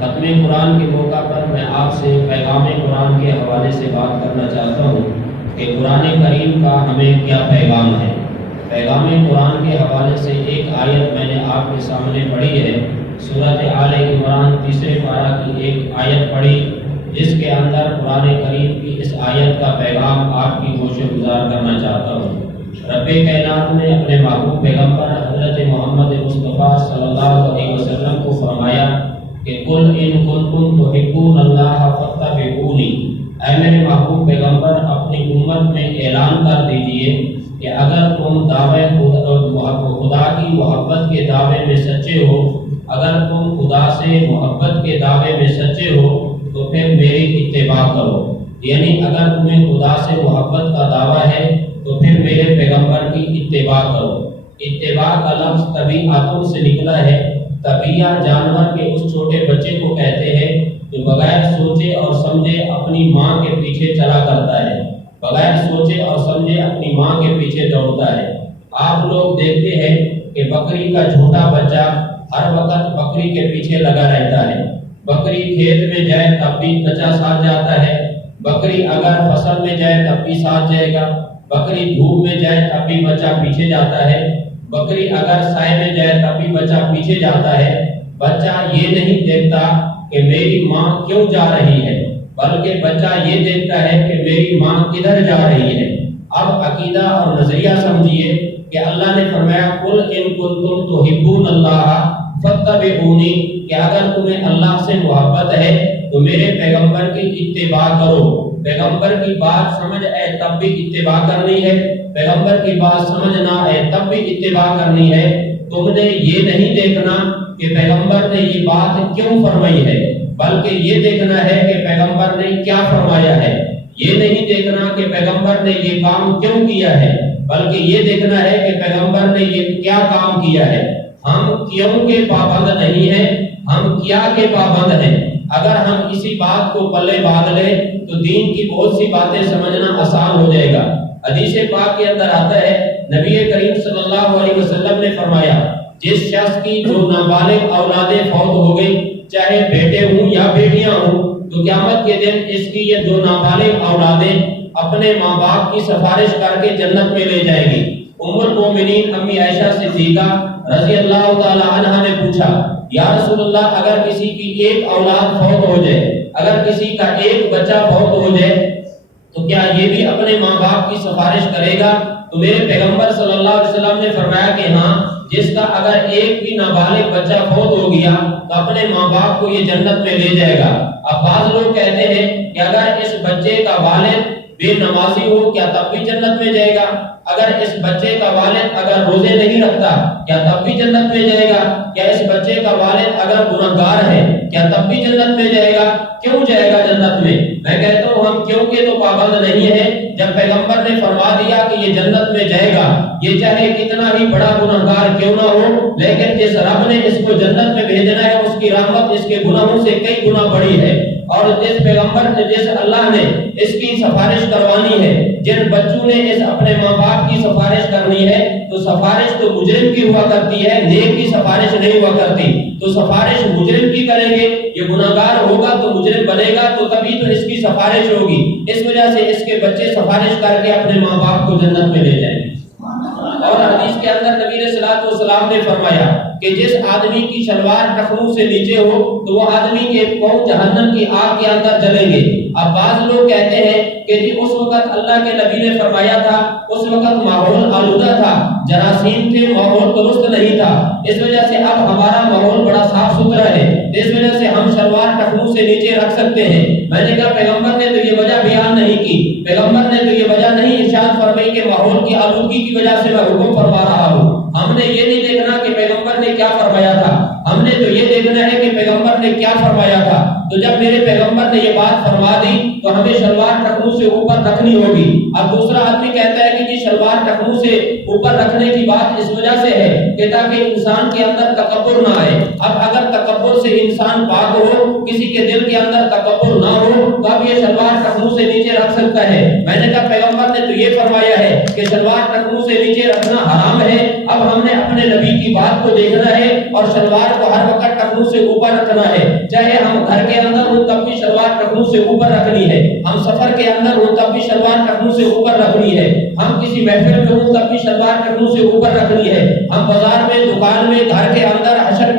ختم قرآن کے موقع پر میں آپ سے پیغام قرآن کے حوالے سے بات کرنا چاہتا ہوں کہ قرآن کریم کا ہمیں کیا پیغام ہے۔ پیغام قرآن کے حوالے سے ایک آیت میں نے آپ کے سامنے پڑھی ہے، سورۃ آل عمران 3 پارہ کی ایک آیت پڑھی، جس کے اندر قرآن کریم کی اس آیت کا پیغام آپ کی گوش گزار کرنا چاہتا ہوں۔ رب کائنات نے اپنے محبوب پیغمبر حضرت محمد مصطفیٰ صلی اللہ علیہ وسلم کو فرمایا کہ قل ان کنتم تحبون اللہ فاتبعونی، اے میرے محبوب پیغمبر اپنی امت میں اعلان کر دیجئے کہ اگر تم دعوے خدا کی محبت کے دعوے میں سچے ہو، اگر تم خدا سے محبت کے دعوے میں سچے ہو تو پھر میری اتباع کرو، یعنی اگر تمہیں خدا سے محبت کا دعویٰ ہے تو پھر میرے پیغمبر کی اتباع کرو۔ اتباع کا لفظ طبیعتوں سے نکلا ہے۔ طبیعہ جانور کے اس چھوٹے بچے کو کہتے ہیں جو بغیر سوچے اور سمجھے اپنی ماں کے پیچھے چلا کرتا ہے، بغیر سوچے اور سمجھے اپنی ماں کے پیچھے دوڑتا ہے۔ آپ لوگ دیکھتے ہیں کہ بکری کا چھوٹا بچہ ہر وقت بکری کے پیچھے لگا رہتا ہے۔ بکری کھیت میں جائے تب بھی بچہ ساتھ جاتا ہے، بکری اگر فصل میں جائے تب بھی ساتھ جائے گا، بکری دھوپ میں جائے تب بھی بچہ پیچھے جاتا ہے، بکری اگر سائے میں جائے تب بھی بچہ پیچھے جاتا ہے۔ بچہ یہ نہیں دیکھتا کہ میری ماں کیوں جا رہی ہے، بلکہ بچہ یہ دیکھتا ہے کہ میری ماں کدھر جا رہی ہے۔ اب عقیدہ اور نظریہ سمجھیے کہ اللہ نے فرمایا قل ان کنتم تحبون اللہ فاتبعونی، کہ اگر تمہیں اللہ سے محبت ہے تو میرے پیغمبر کی اتباع کرو۔ پیغمبر کی بات سمجھ آئے تب بھی اتباع کرنی ہے، پیغمبر کی بات سمجھ نہ آئے تب بھی اتباع کرنی ہے۔ تم نے یہ نہیں دیکھنا کہ پیغمبر نے یہ بات کیوں فرمائی ہے، بلکہ یہ دیکھنا ہے کہ پیغمبر نے کیا فرمایا ہے۔ یہ نہیں دیکھنا کہ پیغمبر نے یہ کام کیوں کیا ہے، بلکہ یہ دیکھنا ہے کہ پیغمبر نے یہ کیا کام کیا ہے۔ ہم کیوں کے پابند نہیں ہیں، ہم کیا کے پابند ہیں۔ اگر ہم اسی بات کو پلے باندھ لیں تو دین کی بہت سی باتیں سمجھنا آسان ہو جائے گا۔ حدیث پاک کے اندر آتا ہے، نبی کریم صلی اللہ علیہ وسلم نے فرمایا جس شخص کی جو نابالغ اولادیں فوت ہو گئی، چاہے بیٹے ہوں یا بیٹیاں ہوں، تو قیامت کے دن اس کی یہ 2 نابالغ اولادیں اپنے ماں باپ کی سفارش کر کے جنت میں لے جائیں گی۔ ام المومنین امی عائشہ صدیقہ رضی اللہ تعالی عنہا نے پوچھا، یا رسول اللہ اگر کسی کی ایک اولاد فوت ہو جائے، اگر کسی کا ایک بچہ فوت ہو جائے تو کیا یہ بھی اپنے ماں باپ کی سفارش کرے گا؟ تو میرے پیغمبر صلی اللہ علیہ وسلم نے فرمایا کہ ہاں، جس کا اگر ایک بھی نابالغ بچہ فوت ہو گیا تو اپنے ماں باپ کو یہ جنت میں لے جائے گا۔ اب بعض لوگ کہتے ہیں کہ اگر اس بچے کا والد بے نمازی ہو کیا تب بھی جنت میں جائے گا؟ اگر اس بچے کا والد اگر روزے نہیں رکھتا کیا تب بھی جنت میں جائے گا؟ کیا اس بچے کا والد اگر گنہگار ہے کیا تب بھی جنت میں جائے گا؟ کیوں جائے گا جنت میں؟ میں کہتا ہوں ہم کیوں کے تو پابند نہیں ہیں۔ جب پیغمبر نے فرما دیا کہ یہ جنت میں جائے گا، یہ چاہے کتنا ہی بڑا گنہگار کیوں نہ ہو، لیکن جس رب نے اس کو جنت میں بھیجنا ہے اس کی رحمت اس کے گناہوں سے کئی گنا بڑی ہے، اور جس پیغمبر نے جس اللہ نے اس کی سفارش کروانی ہے، جن بچوں نے اس اپنے ماں باپ کی سفارش کرنی ہے، تو سفارش تو مجرم کی ہوا کرتی ہے، نیک کی سفارش نہیں ہوا کرتی۔ تو سفارش مجرم کی کریں گے، یہ گناہگار ہوگا تو مجرم بنے گا تو تبھی تو اس کی سفارش ہوگی۔ اس وجہ سے اس کے بچے سفارش کر کے اپنے ماں باپ کو جنت میں لے جائیں گے۔ اور حدیث کے اندر نبی علیہ السلام نے فرمایا کہ جس آدمی کی شلوار ٹخنوں سے نیچے ہو تو وہ آدمی کے پاؤں جہنم کی آگ کے اندر جلیں گے۔ اب بعض لوگ کہتے ہیں کہ جی اس وقت اللہ کے نبی نے فرمایا تھا، اس وقت ماحول آلودہ تھا، جراثیم تھے، ماحول درست نہیں تھا، اس وجہ سے اب ہمارا ماحول بڑا صاف ستھرا ہے، اس وجہ سے ہم شلوار ٹخنوں سے نیچے رکھ سکتے ہیں۔ میں نے کہا پیغمبر نے تو یہ وجہ بیان نہیں کی، پیغمبر نے تو یہ وجہ نہیں ارشاد فرمائی کہ ماحول کی آلودگی کی وجہ سے میں حکم فرما رہا ہوں۔ ہم نے یہ نہیں دیکھنا کہ پیغمبر نے کیا فرمایا تھا، ہم نے تو یہ دیکھنا ہے کہ پیغمبر نے کیا فرمایا تھا۔ تو جب میرے پیغمبر نے یہ بات فرما دی تو ہمیں شلوار ٹخنوں سے اوپر رکھنی ہوگی۔ اب دوسرا آدمی کہتا ہے کہ شلوار ٹخنوں سے اوپر رکھنے کی بات اس وجہ سے ہے کہ تاکہ انسان کے اندر تکبر نہ آئے۔ اب اگر تکبر سے انسان پاک ہو، کسی کے دل کے اندر تکبر نہ ہو تو اب یہ شلوار ٹخنوں سے نیچے رکھ سکتا ہے۔ میں نے کہا پیغمبر نے تو یہ فرمایا ہے کہ شلوار ٹخنوں سے نیچے رکھنا حرام ہے۔ اب ہم نے اپنے نبی کی بات کو دیکھنا ہے اور شلوار کو ہر وقت ٹخنوں سے اوپر رکھنا ہے. چاہے ہم گھر کے اندر ہوں تب بھی شلوار ٹخنوں سے اوپر رکھنی ہے, ہم سفر کے اندر ہوں تب بھی شلوار ٹخنوں سے اوپر رکھنی ہے, ہم کسی محفل میں ہوں تب بھی شلوار ٹخنوں سے اوپر رکھنی ہے, ہم بازار میں, دکان میں, گھر کے اندر, حضر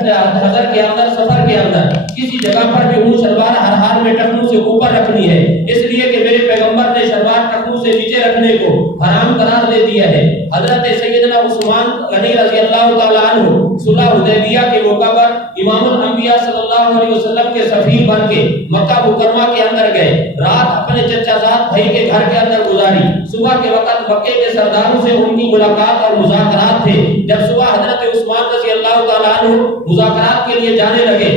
کے اندر, سفر کے اندر, کسی جگہ پر بھی ہوں شلوار ہر حال میں ٹخنوں سے اوپر رکھنی ہے. اس لیے کہ میرے پیغمبر نے شلوار ٹخنوں سے نیچے رکھنے کو حرام قرار دے دیا ہے. حضرت سیدنا عثمان غنی رضی اللہ تعالیٰ عنہ صلح حدیبیہ کے موقع پر امام الانبیاء صلی اللہ علیہ وسلم کے سفیر بن کے مکہ مکرمہ کے اندر گئے. رات اپنے چچا زاد بھائی کے گھر کے اندر گزاری. صبح کے وقت مکے کے سرداروں سے ان کی ملاقات اور مذاکرات تھے. جب صبح حضرت عثمان رضی اللہ تعالیٰ عنہ مذاکرات کے لیے جانے لگے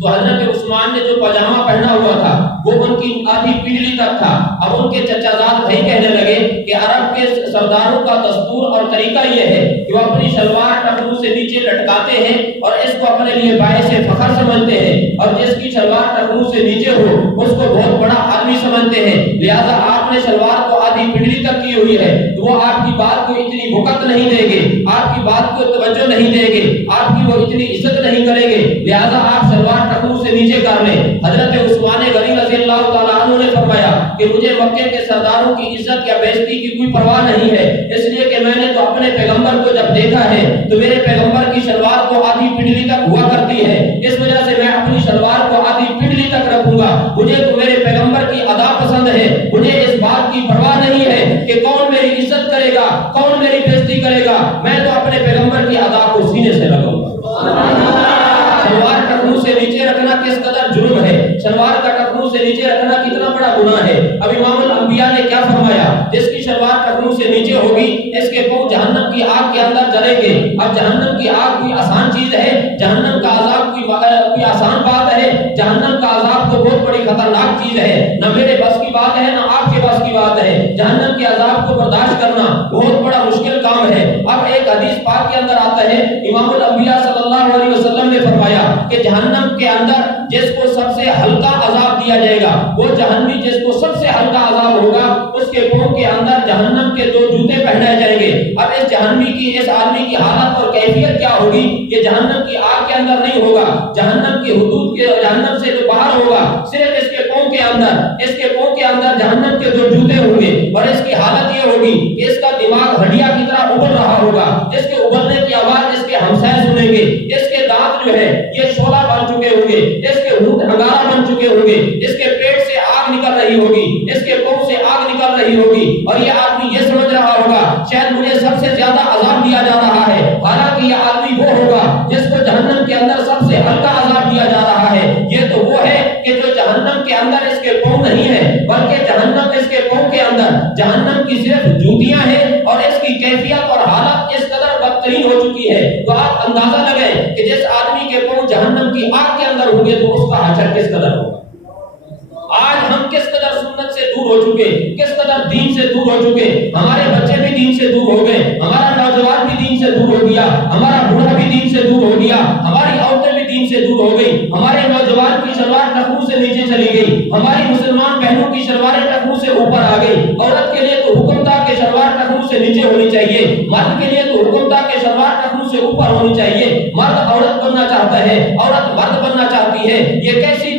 تو حضرت عثمان نے جو پاجامہ پہنا ہوا تھا وہ ان کی آدھی پنڈلی تک تھا. اب ان کے چچا زاد بھائی کہنے لگے کہ عرب کے سرداروں کا دستور اور طریقہ یہ ہے کہ وہ اپنی شلوار ٹخنوں سے نیچے لٹکاتے ہیں اور اس کو اپنے لیے باعث فخر سمجھتے ہیں, اور جس کی شلوار ٹخنوں سے نیچے ہو اس کو بہت بڑا آدمی سمجھتے ہیں. لہذا آپ نے شلوار کو آدھی پنڈلی تک کی ہوئی ہے تو وہ آپ کی بات کو اتنی وقت نہیں دیں گے, آپ کی بات کو توجہ نہیں دیں گے, آپ کی وہ اتنی عزت نہیں کریں گے. لہذا آپ شلوار ٹخنوں سے نیچے کر لیں. حضرت عثمان غنی رضی اللہ تعالیٰ عنہ نے فرمایا کہ مجھے مکے کے سرداروں کی عزت یا بے عزتی کی کوئی پرواہ نہیں ہے, اس لیے کہ میں نے تو اپنے پیغمبر کو جب دیکھا ہے تو میرے پیغمبر کی شلوار کو آدھی پنڈلی تک ہوا کرتی ہے, اس وجہ سے میں اپنی شلوار کو آدھی پنڈلی تک رکھوں گا. مجھے تو میرے پیغمبر کی ادا پسند ہے, مجھے اس بات کی پرواہ نہیں ہے کہ کون میری عزت کرے گا, کون میری بے عزتی کرے گا, میں تو اپنے پیغمبر کی ادا کو سینے سے لگاؤں گا. شلوار ٹخنوں سے نیچے رکھنا کس قدر جرم ہے, شلوار کا ٹخنوں سے نیچے رکھنا کتنا بڑا گناہ ہے. اب امام الانبیاء نے کیا فرمایا, جس کی شلوار ٹخنوں سے نیچے ہوگی اس کے پاؤں جہنم کی آگ کے اندر جلیں گے. اب جہنم کی آگ کوئی آسان چیز ہے, جہنم کا عذاب کوئی آسان بات ہے, جہنم کا عذاب تو بہت بڑی خطرناک چیز ہے, نہ میرے بس کی بات ہے نہ آپ کے بس کی بات ہے. جہنم کے عذاب کو برداشت کرنا بہت بڑا مشکل کام ہے. اب ایک حدیث پاک کے اندر آتا ہے, امام الانبیاء صلی اللہ علیہ وسلم نے فرمایا کہ جہنم کے اندر جس کو سب سے ہلکا عذاب دیا جائے گا, وہ جہنمی جس کو سب سے ہلکا عذاب ہوگا اس کے پاؤں کے اندر جہنم کے 2 جوتے پہنائے جائیں گے. اب اس جہنمی کی, اس آدمی کی حالت اور کیفیت کیا ہوگی, یہ جہنم کی آگ کے اندر نہیں ہوگا, جہنم کی حدود کے, جہنم سے جو باہر ہوگا, صرف اس کے پاؤں کے اندر, اس کے پاؤں کے اندر جہنم کے 2 جوتے ہوں گے. اور اس کی حالت یہ ہوگی کہ اس کا دماغ ہڈیا کی طرح ابل رہا ہوگا, اس کے ابلنے کی آواز اس کے ہمسائے سنیں گے, اس کے دانت جو ہے یہ شعلہ بن چکے ہوں گے, اس کے ہونٹ انگارہ بن چکے ہوں گے, اس کے پیٹ سے آگ نکل رہی ہوگی, اس کے پاؤں سے آگ نکل رہی ہوگی, اور یہ آدمی یہ سمجھ رہا ہوگا شاید مجھے سب سے زیادہ عذاب دیا جا رہا ہے, حالانکہ یہ آدمی وہ ہوگا جس کو جہنم کے اندر سب سے ہلکا عذاب دیا جا رہا ہے. یہ تو وہ ہے کہ جو جہنم کے اندر اس کے پاؤں نہیں ہے, بلکہ جہنم اس کے پاؤں کے اندر جہنم کی صرف جوتیاں ہیں, اور اس کی کیفیت اور حالت اس قدر بدترین ہو چکی ہے. تو آپ اندازہ لگائیں کہ جس آدمی کے پاؤں جہنم کی آگ کے اندر ہوں گے تو اس کا حشر کس قدر ہوگا. آج ہم کس قدر سنت سے دور ہو چکے, کس قدر دین سے دور ہو چکے, ہمارے بچے بھی دین سے دور ہو گئے, ہمارا نوجوان بھی دین سے دور ہو گیا, ہمارا بوڑھا بھی دین سے دور ہو گیا, ہماری عورتیں بھی دین سے دور ہو گئی, ہمارے نوجوان کی شلوار ٹخنوں سے نیچے چلی گئی, ہماری مسلمان بہنوں کی شلواریں ٹخنوں سے اوپر آ گئی. عورت کے لیے تو حکم تھا کہ شلوار ٹخنوں سے نیچے ہونی چاہیے, مرد کے لیے تو حکم تھا کہ شلوار ٹخنوں سے اوپر ہونی چاہیے. مرد عورت بننا چاہتا ہے, عورت مرد بننا چاہتی ہے. یہ کیسی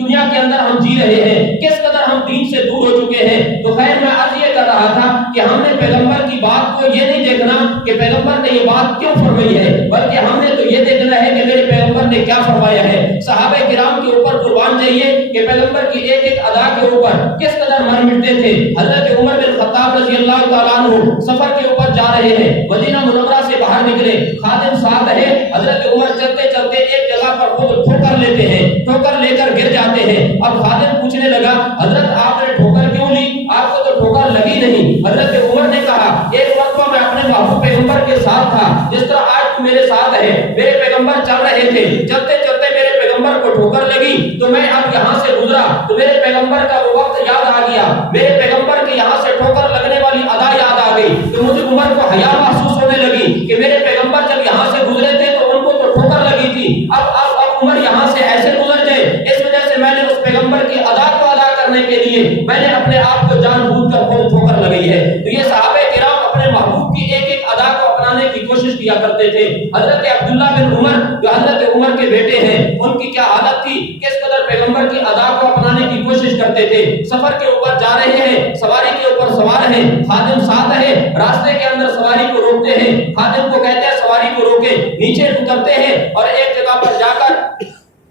دنیا کے اندر ہم جی رہے ہیں, کس قدر ہم دین سے دور ہو چکے ہیں. تو خیر میں عرض یہ کر رہا تھا کہ ہم نے پیغمبر کی بات کو یہ نہیں دیکھنا کہ پیغمبر نے یہ بات کیوں فرمائی ہے, بلکہ ہم نے تو یہ دیکھنا ہے کہ میرے پیغمبر نے کیا فرمایا ہے. صحابہ کرام کے اوپر قربان جائیے کہ پیغمبر کی ایک ایک ادا کے اوپر کس قدر مر مٹتے تھے. حضرت عمر بن خطاب رضی اللہ تعالیٰ عنہ سفر کے اوپر جا رہے ہیں, مدینہ منورہ سے باہر نکلے, خادم ساتھ ہے. حضرت عمر چلتے چلتے ایک جگہ پر خود ٹھوکر لیتے ہیں, ٹھوکر لے کر گر جاتے ہیں. اب خادم پوچھنے لگا, حضرت آپ نے ٹھوکر کیوں لی, آپ کو تو ٹھوکر لگی نہیں. حضرت عمر نے کہا, ایک مرتبہ میں اپنے محبوب پیغمبر کے ساتھ تھا جس طرح آج تو میرے ساتھ ہے. میرے پیغمبر چل رہے تھے, چلتے چلتے میرے پیغمبر کو ٹھوکر لگی تو میں اب یہاں سے گزرا تو میرے پیغمبر کا وہ وقت یاد آ گیا, میرے پیغمبر کے یہاں سے ٹھوکر لگنے والی ادا یاد آ گئی. تو مجھے عمر کو حیا محسوس ہونے لگی کہ میرے پیغمبر جب یہاں سے گزرے تھے تو ان کو تو ٹھوکر لگی تھی, اب عمر یہاں سے ایسے گزر جائے. اس وجہ سے میں نے اس پیغمبر کی ادا کو ادا کرنے کے لیے میں نے اپنے آپ کو جان بوجھ کر خود ٹھوکر لگائی ہے. تو یہ صحابہ کرام اپنے محبوب کی ایک ایک ادا کو اپنانے کی کوشش کیا کرتے تھے۔ حضرت عبداللہ بن عمر جو حضرت عمر کے بیٹے ہیں، ان کی کیا حالت تھی، کس قدر پیغمبر کی ادا کو اپنانے کی کوشش کرتے تھے۔ سفر کے اوپر جا رہے ہیں، سواری کے اوپر سوار ہیں، خادم ساتھ ہے، راستے کے اندر سواری کو روکتے ہیں، خادم کو کہتے ہیں سواری کو روکے، نیچے اترتے ہیں اور ایک جگہ پر جا کر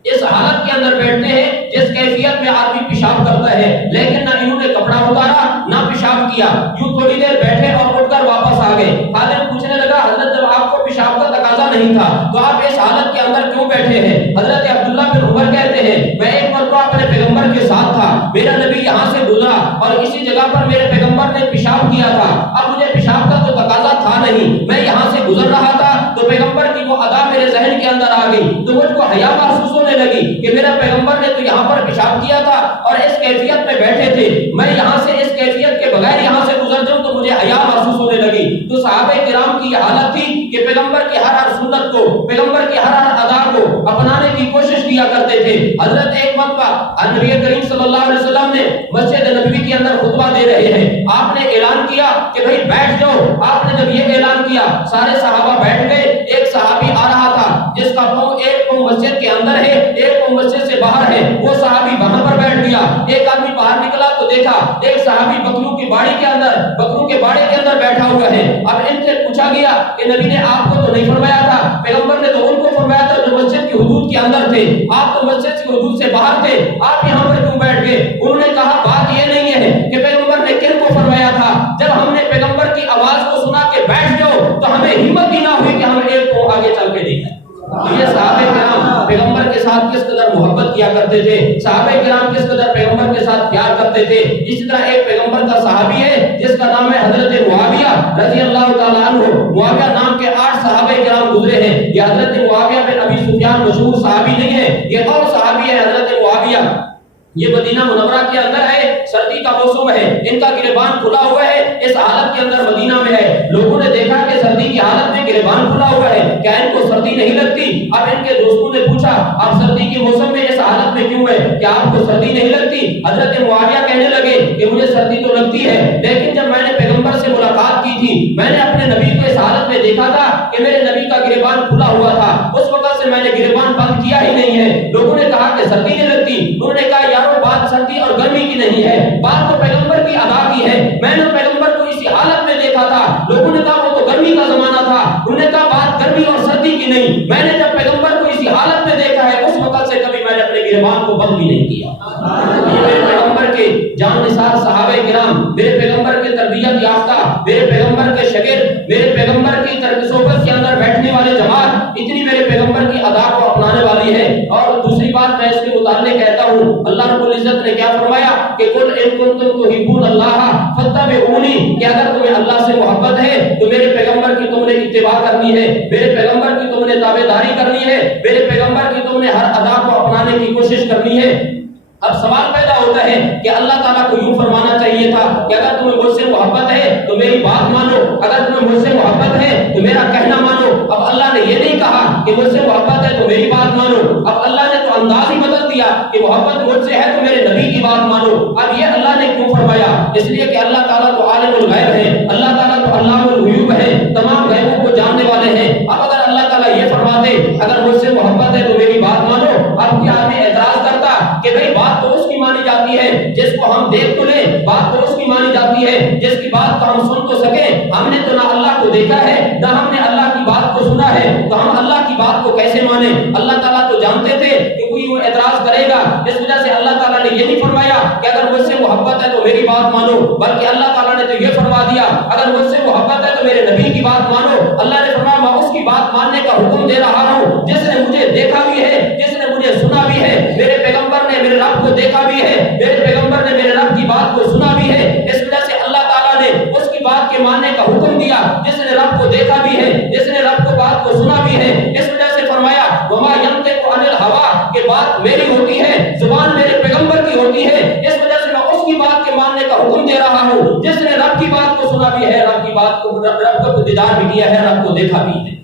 اس حالت کے اندر بیٹھتے ہیں جس کیفیت میں آدمی پیشاب کرتا ہے، لیکن نہ انہوں نے کپڑا اتارا نہ پیشاب کیا، یوں تھوڑی دیر بیٹھے اور اٹھ کر واپس آ گئے۔ خادم پوچھنے لگا حضرت جب آپ کو پیشاب کا تقاضا نہیں تھا تو آپ اس حالت کے اندر کیوں بیٹھے ہیں؟ حضرت عبداللہ بن عمر کہتے ہیں میں ایک مرتبہ اپنے پیغمبر کے ساتھ تھا، میرا نبی یہاں سے گزرا اور اسی جگہ پر میرے پیغمبر نے پیشاب کیا تھا، اب مجھے پیشاب کا تو تقاضا تھا نہیں، میں یہاں سے گزر رہا تھا تو پیغمبر کی وہ ادا میرے ذہن کے اندر آ گئی تو مجھ کو حیا محسوس ہونے لگی کہ میرا پیغمبر نے تو یہاں پر پیشاب کیا تھا اور اس کیفیت میں بیٹھے تھے، میں یہاں سے اس کیفیت کے بغیر یہاں سے گزر جاؤں تو مجھے حیا محسوس ہونے لگی۔ تو صحابہ کرام کی یہ حالت تھی کہ پیغمبر کی ہر سنت کو، پیغمبر کی ہر ادا کو اپنانے کی کوشش کیا کرتے تھے۔ حضرت ایک مرتبہ نبی کریم صلی اللہ علیہ وسلم نے مسجد نبوی کے اندر خطبہ دے رہے ہیں، آپ نے اعلان کیا کہ بھئی بیٹھ جاؤ۔ آپ نے جب یہ اعلان کیا سارے صحابہ بیٹھ گئے۔ ایک صحابی آ رہا تھا جس کا پاؤں ایک پاؤں مسجد کے اندر ہے، ایک پاؤں مسجد سے باہر ہے، وہ صحابی وہاں پر بیٹھ گیا۔ ایک آدمی باہر نکلا تو دیکھا ایک صحابی بکروں کی باڑی کے اندر، بکروں کے باڑے کے اندر بیٹھا ہوا ہے۔ اب ان سے پوچھا گیا کہ نبی نے آپ کو تو نہیں فرمایا تھا، پیغمبر نے تو ان کو فرمایا تھا جو مسجد کی حدود کے اندر تھے، آپ تو مسجد کی حدود سے باہر تھے، آپ یہاں پر کیوں بیٹھ گئے؟ انہوں نے کہا بات یہ نہیں ہے کہ پیغمبر نے کن کو فرمایا تھا، جب ہم نے پیغمبر کی آواز کو سنا کہ بیٹھ جاؤ تو ہمیں ہمت ہی نہ ہوئی کہ ہم ایک کو آگے چل کے دیکھیں۔ یہ صحابہ کرام پیغمبر کے ساتھ کس قدر محبت کیا کرتے تھے، صحابہ کرام کس قدر پیغمبر کے ساتھ پیار کرتے تھے۔ اسی طرح ایک پیغمبر کا صحابی ہے جس کا نام ہے حضرت معاویہ رضی اللہ تعالیٰ عنہ۔ معاویہ نام کے 8 صحابہ کرام گزرے ہیں۔ یہ حضرت معاویہ بن ابی سفیان مشہور صحابی نہیں ہے، یہ اور صحابی ہے حضرت معاویہ۔ یہ مدینہ منورہ کے اندر ہے، سردی کا موسم ہے، ان کا گریبان کھلا ہوا ہے، اس حالت کے اندر مدینہ میں ہے۔ لوگوں نے دیکھا کہ سردی کی حالت میں گریبان کھلا ہوا ہے، کیا ان کو سردی نہیں لگتی؟ اب ان کے دوستوں نے پوچھا آپ سردی کے موسم میں اس حالت میں کیوں ہے، کیا آپ کو سردی نہیں لگتی؟ حضرت معاویہ کہنے لگے کہ مجھے سردی تو لگتی ہے، لیکن جب میں نے پیغمبر سے ملاقات کی تھی میں نے اپنے نبی کو اس حالت میں دیکھا تھا کہ میرے نبی کا گریبان کھلا ہوا تھا، اس وقت سے میں نے گریبان بند کیا ہی نہیں ہے۔ لوگوں نے کہا کہ سردی نہیں لگتی، انہوں نے کہا یارو بات سردی اور گرمی کی نہیں ہے، بات تو پیغمبر کی ادا کی ہے، میں نے پیغمبر کو اسی حالت میں دیکھا تھا۔ لوگوں نے کہا وہ تو گرمی کا زمانہ تھا، انہوں نے کہا بات گرمی اور سردی کی نہیں، میں نے جب پیغمبر کو اسی حالت میں دیکھا ہے اس وقت سے کبھی میں نے اپنے گریبان کو بند بھی نہیں کیا۔ یہ میرے پیغمبر کے جان نثار صحابہ کرام، میرے پیغمبر کے تربیت یافتہ، میرے پیغمبر کے شاگرد، میرے پیغمبر کی صحبت کے اندر بیٹھنے والے جماعت اتنی میرے پیغمبر کی ادا کو اپنانے والی ہے۔ اور دوسری بات میں اس کے متعلق کہتا ہوں، اللہ رب العزت نے کیا فرمایا کہ قل ان کنتم تحبون اللہ فاتبعونی، کہ اگر تمہیں اللہ سے محبت ہے تو میرے پیغمبر کی تم نے اتباع کرنی ہے، میرے پیغمبر کی تم نے تابعداری کرنی ہے، میرے پیغمبر کی تم نے ہر ادا کو اپنانے کی کوشش کرنی ہے۔ اب سوال پیدا ہوتا ہے کہ اللہ تعالیٰ کو یوں فرمانا چاہیے تھا کہ اگر تمہیں مجھ سے محبت ہے تو میری بات مانو، اگر تمہیں مجھ سے محبت ہے تو میرا کہنا مانو۔ اب اللہ نے یہ نہیں کہا کہ مجھ سے محبت ہے تو میری بات مانو، اب اللہ نے تو انداز ہی بدل دیا کہ محبت مجھ سے ہے تو میرے نبی کی بات مانو۔ اب یہ اللہ نے کیوں فرمایا؟ اس لیے کہ اللہ تعالیٰ تو عالم الغیب ہے، اللہ تعالیٰ تو علام الغیوب ہے، تمام غیبوں کو جاننے والے ہیں۔ اب اگر اللہ تعالیٰ یہ فرماتے اگر مجھ سے محبت ہے تو میری بات مانو، اب کوئی آدمی اعتراض کرتا کہ بھئی بات تو اس کی مانی جاتی ہے جس کو ہم دیکھ تو لیں، بات تو اس کی مانی جاتی ہے جس کی بات کو ہم سن تو سکیں، ہم نے تو نہ اللہ کو دیکھا ہے نہ ہم نے اللہ کی بات کو سنا ہے، تو ہم اللہ کی بات کو کیسے مانیں؟ اللہ تعالیٰ تو جانتے تھے کہ کوئی وہ اعتراض کرے گا، اس وجہ سے اللہ تعالیٰ نے یہ نہیں فرمایا کہ اگر مجھ سے محبت ہے تو میری بات مانو، بلکہ اللہ تعالیٰ نے تو یہ فرما دیا اگر مجھ سے محبت ہے تو میرے نبی کی بات مانو۔ اللہ نے فرمایا میں اس کی بات ماننے کا حکم دے رہا ہوں جس نے مجھے دیکھا بھی ہے، جس نے مجھے سنا بھی ہے، میرے پیغمبر نے میرے رب کو دیکھا بھی ہے، میرے پیغمبر نے میرے رب کی بات کو سنا بھی ہے۔ اس وجہ سے اللہ تعالیٰ نے اس کی بات کے ماننے کا حکم دیا جس نے رب کو دیکھا بھی ہے، جس نے رب کو بات کو سنا بھی ہے۔ اس وجہ سے فرمایا وما ينطق عن الهوى، کہ بات میری ہوتی ہے، زبان میرے پیغمبر کی ہوتی ہے، اس وجہ سے میں اس کی بات کے ماننے کا حکم دے رہا ہوں جس نے رب کی بات کو سنا بھی ہے، رب کی بات کو رب کو دیدار بھی کیا ہے، رب کو دیکھا بھی ہے۔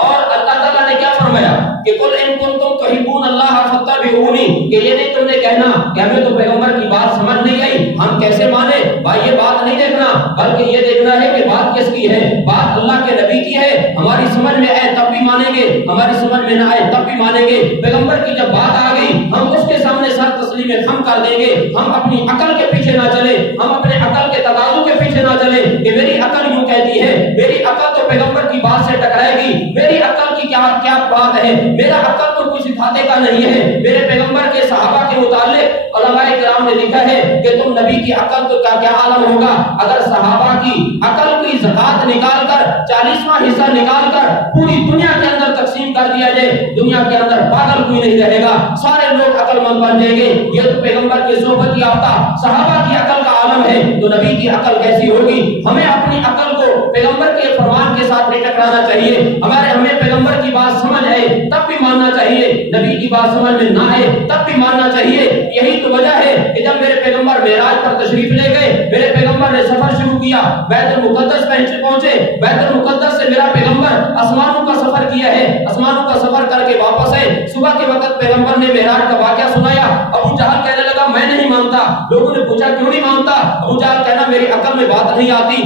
اور اللہ تعالیٰ نے کیا فرمایا کہ قل ان کنتم تحبون اللہ فاتبعونی، کہ یہ نہیں تم نے کہنا کہ ہمیں تو پیغمبر کی بات سمجھ نہیں آئی، ہم کیسے مانے؟ بھائی یہ بات نہیں دیکھنا، بلکہ یہ دیکھنا ہے کہ بات کس کی ہے، بات اللہ کے نبی کی ہے، ہماری سمجھ میں آئے تب بھی مانیں گے، ہماری سمجھ میں نہ آئے تب بھی مانیں گے۔ پیغمبر کی جب بات آ گئی ہم اس کے سامنے سر تسلیم خم کر دیں گے، ہم اپنی عقل کے پیچھے نہ چلے، ہم اپنے عقل کے تقاضوں کے پیچھے نہ چلے کہ میری عقل یوں کہتی ہے، میری عقل تو پیغمبر کی بات سے ٹکرائے گی، میری عقل کی کیا بات ہے، میرا عقل تو کچھ سکھانے کا نہیں ہے۔ میرے پیغمبر کے صحابہ کے متعلق علماء کرام نے لکھا ہے کہ تم نبی کی عقل تو کیا عالم ہوگا اگر صحابہ کی عقل کی زکات نکال کر 40واں حصہ نکال کر پوری دنیا کے اندر تقسیم کر دیا جائے، دنیا کے اندر پاگل کوئی نہیں رہے گا، سارے لوگ عقل مند بن جائیں گے۔ یہ تو پیغمبر کے صحبت یافتہ صحابہ کی عقل کا عالم ہے، تو نبی کی عقل کیسی ہوگی؟ ہمیں اپنی عقل کو پیغمبر کے فرمان کے ساتھ نہیں ٹکرانا چاہیے، ہمیں پیغمبر کی بات سمجھ آئے تب بھی ماننا چاہیے، نبی کی بات سمجھ میں نہ آئے تب بھی ماننا چاہیے۔ یہی تو وجہ ہے کہ جب میرے پیغمبر معراج پر تشریف لے گئے، میرے پیغمبر نے سفر شروع کیا، بیت المقدس پہنچے، بیت المقدس سے میرا پیغمبر آسمانوں کا سفر کیا ہے، آسمانوں کا سفر کر کے واپس آئے۔ صبح کے وقت پیغمبر نے معراج کا واقعہ سنایا، ابو جہل کہنے لگا میں نہیں مانتا۔ لوگوں نے پوچھا کیوں نہیں مانتا؟ ابو جہل کہنا میری عقل میں بات نہیں آتی،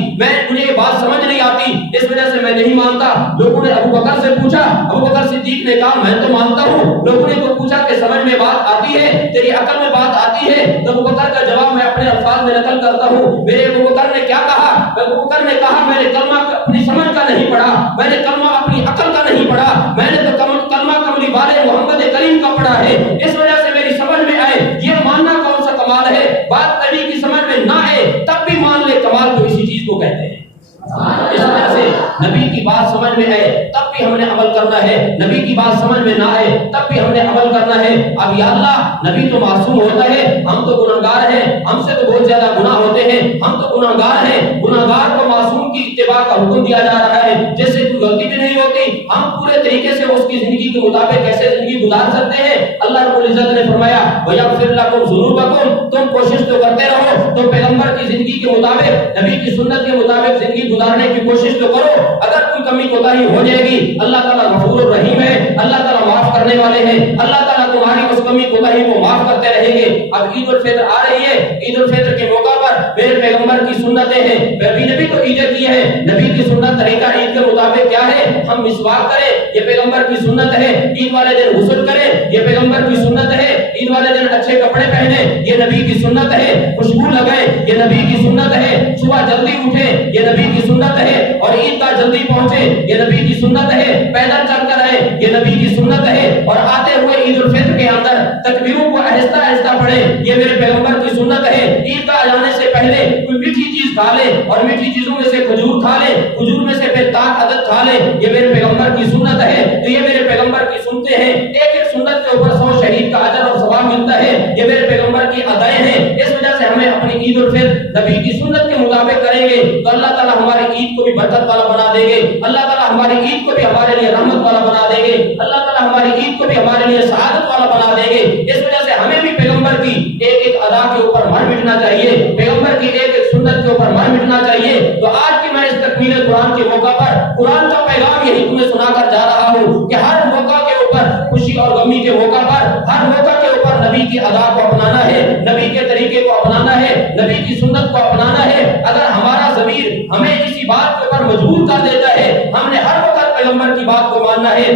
مجھے یہ بات سمجھ نہیں آتی، اس وجہ سے میں نہیں مانتا۔ لوگوں نے ابو بکر سے پوچھا، ابو بکر صدیق نے کہا میں تو مانتا ہوں۔ لوگوں نے تو پوچھا کہ سمجھ میں بات آتی ہے، تیری عقل میں بات آتی ہے؟ تو ابو بکر کا جواب میں اپنے الفاظ میں نقل کرتا ہوں۔ میرے ابو بکر نے کیا کہا؟ ابو بکر نے کہا میں نے کلمہ اپنی سمجھ کا نہیں پڑھا، میں نے کلمہ اپنی عقل کا نہیں پڑھا، میں نے تو کلمہ کملی والے محمد کریم کا پڑھا ہے، اس وجہ سے میری سمجھ میں آئے۔ یہ ماننا کون سا کمال ہے؟ بات نبی کی سمجھ میں نہ آئے تب بھی مان لے، کمال تو اسی چیز کو کہتے ہیں۔ اس وجہ سے نبی کی بات سمجھ میں آئے تب بھی ہم نے عمل کرنا ہے، نبی کی بات سمجھ میں نہ آئے تب بھی ہم نے عمل کرنا ہے۔ اب یا اللہ نبی تو معصوم ہوتا ہے، ہم تو گناہگار ہیں، ہم سے تو بہت زیادہ گناہ ہوتے ہیں، ہم تو گناہگار ہیں، گناہگار کو معصوم کی اتباع کا حکم دیا جا رہا ہے، جس سے کوئی غلطی بھی نہیں ہوتی، ہم پورے طریقے سے اس کی زندگی کے مطابق کیسے زندگی گزار سکتے ہیں؟ اللہ رب العزت نے فرمایا وَيَغْفِرْ لَكُمْ ذُنُوبَكُمْ، تم کوشش تو کرتے رہو، تو پیغمبر کی زندگی کے مطابق، نبی کی سنت کے مطابق زندگی گزارنے کی کوشش تو کرو۔ اگر کوئی کمی کوتاہی ہو جائے گی، اللہ تعالیٰ غفور الرحیم ہے، اللہ تعالیٰ معاف کرنے والے ہیں، اللہ تعالیٰ تمہاری اس کمی کوتاہی کو معاف کرتے رہیں گے۔ اب عید الفطر آ رہی ہے، عید الفطر کے موقع پر میرے پیغمبر کی سنتیں ہیں، نبی تو عیدیں کی ہے، نبی کی سنت طریقہ عید کے مطابق کیا ہے؟ ہم مسواک کریں، یہ پیغمبر کی سنت ہے، عید والے دن غسل کریں، یہ پیغمبر کی سنت ہے، عید والے دن اچھے کپڑے پہنیں، یہ نبی کی سنت ہے، خوشبو لگائیں، یہ نبی کی سنت ہے، صبح جلدی اٹھیں، یہ نبی کی سنت ہے، اور عید کا جلدی پہنچے، یہ نبی کی سنت ہے، پیدل چل کر آئے، یہ نبی کی سنت ہے، اور آتے ہوئے عید الفطر کے اندر تکبیروں کو آہستہ آہستہ پڑھیں، یہ میرے پیغمبر کی سنت ہے۔ عید کا جانے سے پہلے کوئی میٹھی چیز کھا لے، اور میٹھی چیزوں میں سے کھجور کھا لے، کھجور میں سے پھر تاک عدد کھا لے، یہ میرے پیغمبر کی سنت ہے۔ تو یہ میرے پیغمبر کی سنتیں ہیں، ایک ایک سنت کے اوپر 100 شہید کا اجر اور ثواب ملتا ہے، یہ میرے پیغمبر کی ادائیں ہیں۔ اس وجہ سے ہمیں اپنی عید الفطر نبی کی سنت کے مطابق کریں گے تو اللہ تعالیٰ ہماری عید کو بھی برکت والا بنا دیں گے، اللہ تعالیٰ ہماری عید کو بھی ہمارے لیے رحمت والا بنا دیں گے، اللہ تعالیٰ ہماری عید کو بھی ہمارے لیے سعادت والا بنا دیں گے۔ اس وجہ سے ہمیں بھی پیغمبر کی ایک ایک ادا کے اوپر مر مٹنا چاہیے، پیغمبر کی ایک ایک سنت کے اوپر مر مٹنا چاہیے۔ تو آج کی میں اس تکمیل قرآن کے موقع پر قرآن کا پیغام یہی تمہیں سنا کر جا رہا ہوں کہ ہر موقع کے اوپر، خوشی اور غمی کے موقع پر، ہر موقع کے اوپر نبی کی ادا کو اپنانا ہے، نبی کے طریقے کو اپنانا ہے، نبی کی سنت کو اپنانا ہے۔ اگر ہمارا ضمیر ہمیں اسی بات کے اوپر مجبور کر دیتا ہے ہم نے ہر وقت پیغمبر کی بات کو ماننا ہے،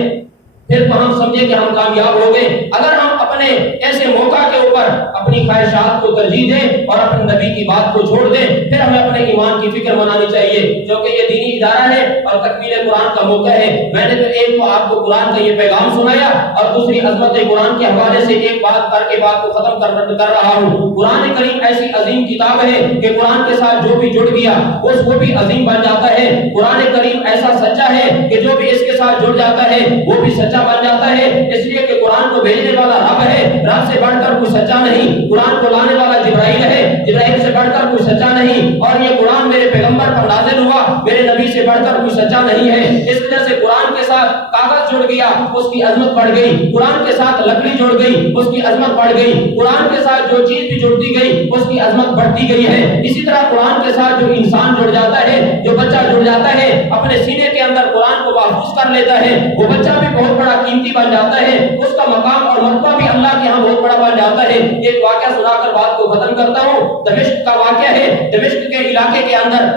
پھر تو ہم سمجھے کہ ہم کامیاب ہو گئے۔ اگر ہم اپنے ایسے موقع کے اوپر اپنی خواہشات کو ترجیح دیں اور اپنے نبی کی بات کو چھوڑ دیں، پھر ہمیں اپنے ایمان کی فکر منانی چاہیے، کیونکہ یہ دینی ادارہ ہے اور تکمیل قرآن کا موقع ہے۔ میں نے تو ایک تو آپ کو قرآن کا یہ پیغام سنایا اور دوسری عظمت قرآن کے حوالے سے ایک بات کر کے بات کو ختم کر رہا ہوں۔ قرآن کریم ایسی عظیم کتاب ہے کہ قرآن کے ساتھ جو بھی جڑ گیا وہ بھی عظیم بن جاتا ہے۔ قرآن کریم ایسا سچا ہے کہ جو بھی اس کے ساتھ جڑ جاتا ہے وہ بھی سچا بن جاتا ہے، اس لیے کہ قرآن کو بھیجنے والا رب ہے، رب سے بڑھ کر کوئی سچا نہیں۔ قرآن کو لانے والا جبرائیل ہے، جبرائیل سے بڑھ کر کوئی سچا نہیں، اور یہ قرآن میرے پیغمبر پر نازل ہوا، میرے نبی سے بڑھ کر کوئی سچا نہیں ہے۔ اس وجہ سے قرآن کے ساتھ کاغذ جڑ گیا، اس کی عظمت بڑھ گئی، قرآن کے ساتھ لکڑی جڑ گئی، اس کی عظمت بڑھ گئی، قرآن کے ساتھ جو چیز بھی جڑتی گئی اس کی عظمت بڑھتی گئی ہے۔ اسی طرح قرآن کے ساتھ جو انسان جڑ جاتا ہے، جو بچہ جڑ جاتا ہے، اپنے سینے کے اندر قرآن کو محفوظ کر لیتا ہے، وہ بچہ بھی بہت بڑا قیمتی بن جاتا ہے، اس کا مقام اور مرتبہ بھی اللہ کے ہاں بہت بڑا بن جاتا ہے۔ یہ ایک واقعہ سنا کر بات کو ختم کرتا ہوں۔ دمشق کا واقعہ ہے، دمشق کے علاقے کے اندر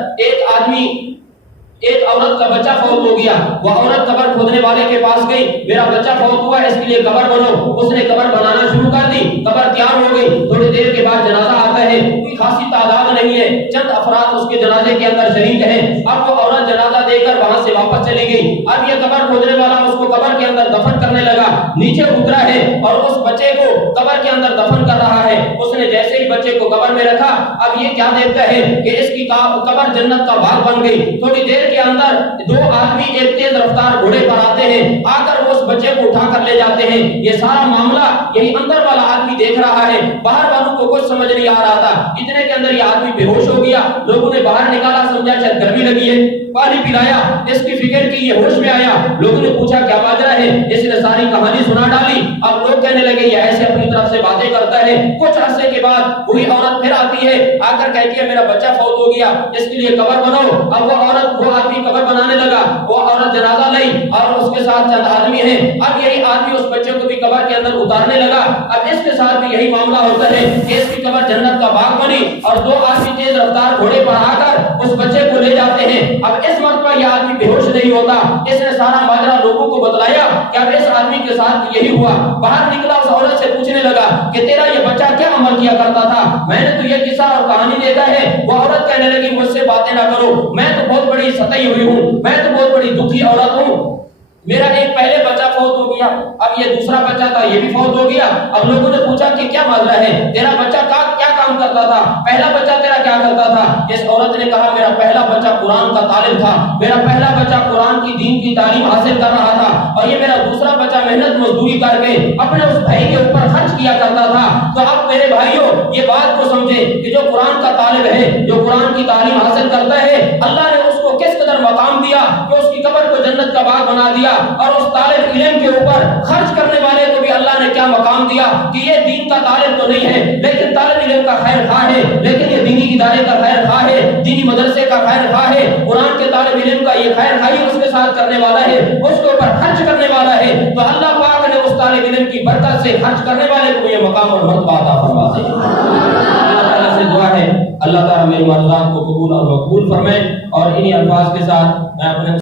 ایک عورت کا بچہ فوت ہو گیا۔ وہ عورت قبر کھودنے والے کے پاس گئی، میرا بچہ فوت ہوا ہے، اس کے لیے قبر بنو۔ اس نے قبر بنانا شروع کر دی، قبر تیار ہو گئی۔ تھوڑی دیر کے بعد جنازہ آتا ہے، کوئی خاصی تعداد نہیں ہے، چند افراد اس کے جنازے کے اندر شریک ہیں۔ اب وہ عورت جنازہ دے کر وہاں سے واپس چلی گئی۔ اب یہ قبر کھودنے والا اس کو قبر کے اندر دفن کرنے لگا، نیچے اترا ہے اور اس بچے کو قبر کے اندر دفن کر رہا ہے۔ اس نے جیسے ہی بچے کو قبر میں رکھا، اب یہ کیا دیکھتا ہے کہ اس کی قبر جنت کا باغ بن گئی۔ تھوڑی دیر کے اندر دو آدمی ایک تیز رفتار گھوڑے پر آتے ہیں، آ کر وہ اس بچے کو اٹھا کر لے جاتے ہیں۔ یہ سارا معاملہ یہی اندر والا آدمی دیکھ رہا ہے، باہر والوں کو کچھ سمجھ نہیں آ رہا تھا۔ اتنے کے اندر یہ آدمی بے ہوش ہو گیا، لوگوں نے باہر نکالا، سمجھا شاید گرمی لگی ہے، پانی پلایا، اس کی فکر کی، یہ ہوش میں آیا۔ لوگوں نے پوچھا کیا ماجرا ہے، اس نے ساری کہانی سنا ڈالی۔ اب لوگ کہنے لگے یہ ایسے اپنی طرف سے باتیں کرتا ہے۔ کچھ عرصے کے بعد وہی عورت پھر آتی ہے، آ کر کہتی ہے میرا بچہ فوت ہو گیا، اس کے لیے قبر بناؤ۔ اب وہ آدمی قبر بنانے لگا، وہ عورت جنازہ لائی اور اس کے ساتھ چند آدمی ہیں۔ اب یہی آدمی اس بچے کو بھی قبر کے اندر اتارنے لگا۔ اب اس کے ساتھ بھی یہی معاملہ ہوتا ہے کہ اس کی قبر جنت کا باغ بنی اور دو آدمی تیز رفتار گھوڑے پر آ کر اس بچے کو لے جاتے ہیں۔ اب اس مرتبہ یہ آدمی بے ہوش نہیں ہوتا، اس نے سارا ماجرا لوگوں کو بتلایا کہ اب اس آدمی کے ساتھ یہی ہوا۔ باہر نکلا، اس عورت سے پوچھنے لگا کہ تیرا یہ بچہ کیا عمل کیا کرتا تھا، میں نے تو یہ قصہ اور کہانی دیکھا ہے۔ وہ عورت کہنے لگی مجھ سے باتیں نہ کرو، میں تو بہت بڑی ستائی ہوئی ہوں، میں تو بہت بڑی دکھی عورت ہوں، میرا ایک پہلے بچہ فوت ہو گیا، اب یہ دوسرا بچہ تھا یہ بھی فوت ہو گیا۔ اب لوگوں نے پوچھا کہ کیا ماجرا ہے، تیرا بچہ کیا کام کرتا تھا، پہلا بچہ تیرا کیا کرتا تھا؟ اس عورت نے کہا میرا پہلا بچہ قرآن کا طالب تھا، میرا پہلا بچہ قرآن کی دین کی تعلیم حاصل کر رہا تھا، اور یہ میرا دوسرا بچہ محنت مزدوری کر کے اپنے اس بھائی کے اوپر خرچ کیا کرتا تھا۔ تو اب میرے بھائیوں یہ بات کو سمجھے کہ جو قرآن کا طالب ہے، جو قرآن کی تعلیم حاصل کرتا ہے، اللہ نے اس کو کس قدر مقام دیا کہ اس کی قبر کو جنت کا باغ بنا دیا، اور اس طالب علم کے اوپر خرچ کرنے والے کو بھی اللہ نے کیا مقام دیا کہ یہ دین کا طالب تو نہیں ہے لیکن طالب علم کا خیر خواہ ہے، لیکن یہ دینی ادارے کا خیر خواہ ہے، دینی مدرسے کا خیر خواہ ہے، قرآن کے طالب علم کا یہ خیر خواہی اس کے ساتھ کرنے والا ہے، اس کے اوپر خرچ کرنے والا ہے، تو اللہ پاک نے اس طالب علم کی برکت سے خرچ کرنے والے کو یہ مقام اور مرتبہ عطا فرما دے۔ اللہ تعالیٰ سے دعا ہے اللہ تعالیٰ میری معروضات کو قبول اور مقبول فرمائے، اور انہی الفاظ کے ساتھ میں اپنے